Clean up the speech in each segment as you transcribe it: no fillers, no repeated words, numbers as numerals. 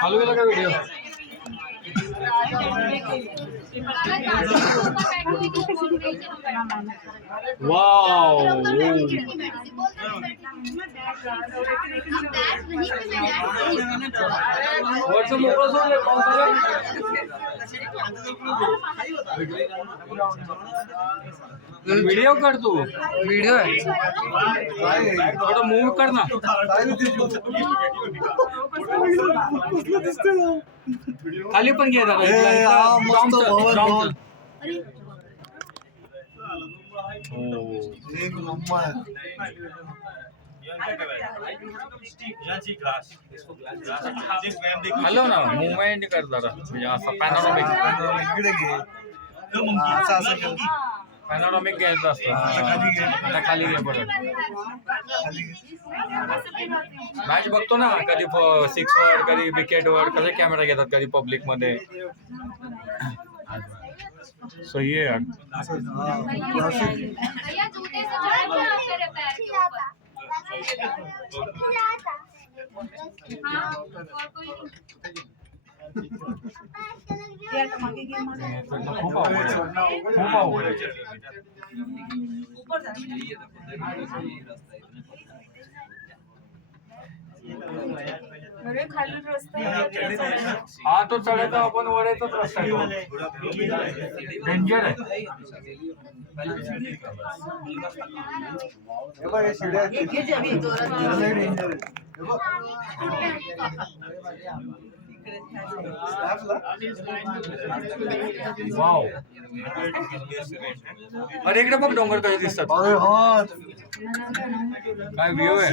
चालू केला का व्हिडिओ? वाव वर्ष मोकळं सोडले पावसाळ्यात. व्हिडिओ कर तू. व्हिडिओ आहे थोडं मूव कर ना. खाली पण घे जरा. हॅलो ना मुवमेंट कर जरा म्हणजे असं पॅनोरामिक. पॅनोरामिक घ्यायचं असतं. खाली घे परत. मॅच बघतो ना कधी 6 वर कधी विकेट वर कसे कॅमेरा घेतात कधी पब्लिक मध्ये. सही है यार. खूप आवड आहे. हा तो चढायचा आपण वरायचाच रस्ता आहे. डेंजर आहे. वाव अरे इकडे बघ डोंगर कसे दिसतात. काय व्ह्यू आहे.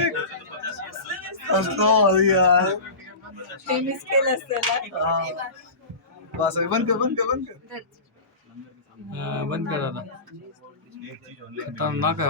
बंद कर आता. खतरनाक आहे.